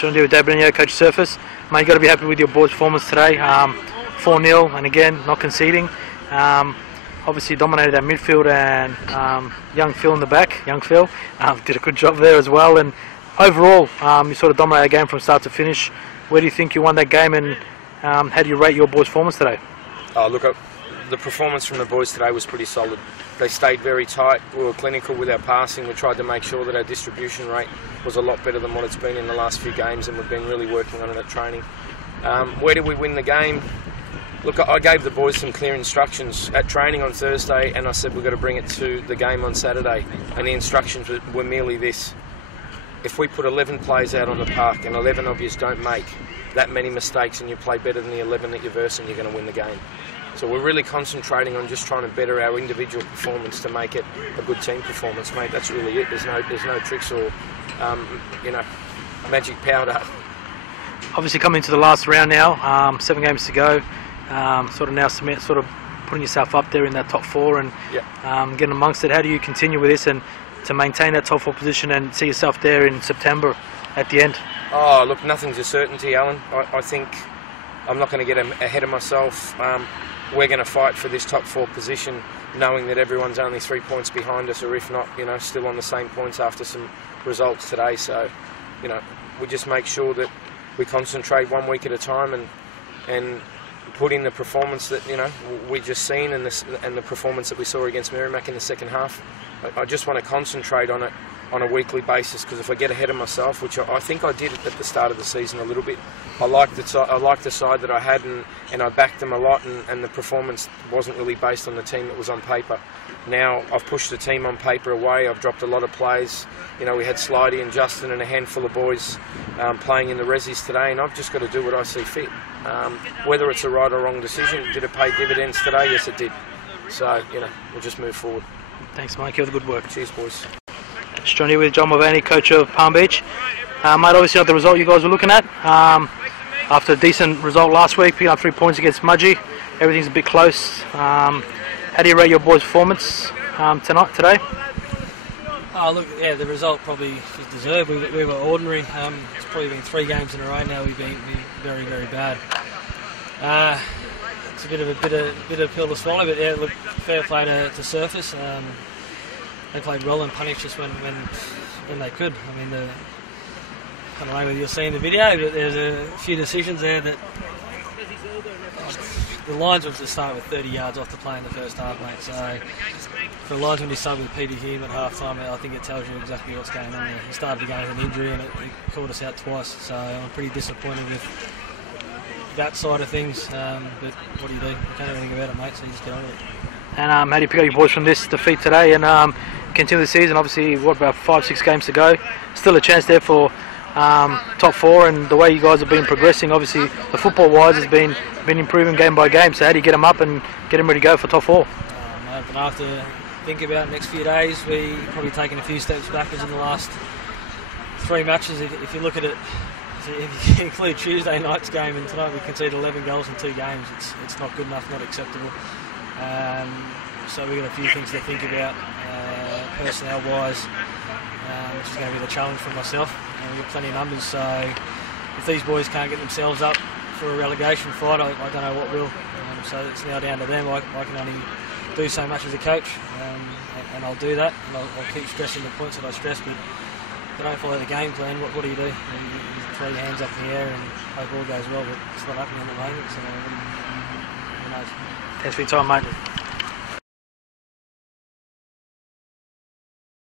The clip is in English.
Sean with Dave Benio, Coach Surface. Mate, you got to be happy with your boys' performance today. 4-0, and again, not conceding. Obviously dominated our midfield, and young Phil in the back. Young Phil did a good job there as well. And overall, you sort of dominated the game from start to finish. Where do you think you won that game, and how do you rate your boys' performance today? Look, the performance from the boys today was pretty solid. They stayed very tight. We were clinical with our passing. We tried to make sure that our distribution rate was a lot better than what it's been in the last few games, and we've been really working on it at training. Where did we win the game? Look, I gave the boys some clear instructions at training on Thursday, and I said we've got to bring it to the game on Saturday. And the instructions were merely this: if we put 11 players out on the park and 11 of you don't make that many mistakes and you play better than the 11 that you're versing, you're going to win the game. So we're really concentrating on just trying to better our individual performance to make it a good team performance, mate. That's really it. There's no tricks or magic powder. Obviously coming into the last round now, 7 games to go. Sort of putting yourself up there in that top 4 and getting amongst it. How do you continue with this and to maintain that top 4 position and see yourself there in September at the end? Oh, look, nothing's a certainty, Alan. I think I'm not going to get ahead of myself. We're going to fight for this top 4 position, knowing that everyone's only 3 points behind us, or if not, still on the same points after some results today. So, we just make sure that we concentrate 1 week at a time and put in the performance that we just seen and the performance that we saw against Merrimack in the second half. I just want to concentrate on it on a weekly basis, because if I get ahead of myself, which I think I did at the start of the season a little bit, I liked the side that I had, and I backed them a lot, and the performance wasn't really based on the team that was on paper. Now I've pushed the team on paper away. I've dropped a lot of plays. We had Slidey and Justin and a handful of boys playing in the resis today, and I've just got to do what I see fit. Whether it's a right or wrong decision, did it pay dividends today? Yes, it did. So, we'll just move forward. Thanks, Mike. You have the good work. Cheers, boys. Johnny with John Mulvaney, coach of Palm Beach. Mate, obviously not the result you guys were looking at. After a decent result last week, picking up 3 points against Mudgee, everything's a bit close. How do you rate your boys' performance today? Look, the result probably was deserved. We were ordinary. It's probably been 3 games in a row now we've been very, very bad. It's a bit of a pill to swallow, but yeah, look, fair play to Surface. They played well and punished us when they could. I mean, I don't know whether you'll see in the video, but there's a few decisions there that the lines were to start with 30 yards off the play in the first half, mate. So for the linesman to start with Peter Hume at half time, I think it tells you exactly what's going on there. He started the game with an injury and it caught us out twice, so I'm pretty disappointed with that side of things. But what do? You can't do anything about it, mate, so you just get on with it. And how do you pick up your boys from this defeat today and continue the season? Obviously, about 5-6 games to go. Still a chance there for top 4, and the way you guys have been progressing, obviously, the football-wise has been improving game by game. So how do you get them up and get them ready to go for top 4? Mate, but I have to think about the next few days. We probably taken a few steps backwards in the last 3 matches. If you look at it, if you include Tuesday night's game and tonight, we conceded 11 goals in 2 games. It's not good enough, not acceptable. So we've got a few things to think about personnel-wise, which is going to be the challenge for myself. We've got plenty of numbers, so if these boys can't get themselves up for a relegation fight, I don't know what will. So it's now down to them. I can only do so much as a coach, and I'll do that. And I'll keep stressing the points that I stress, but if you don't follow the game plan, what do? You throw your hands up in the air and hope all goes well, but it's not happening at the moment, so who knows. Thanks for your time, mate.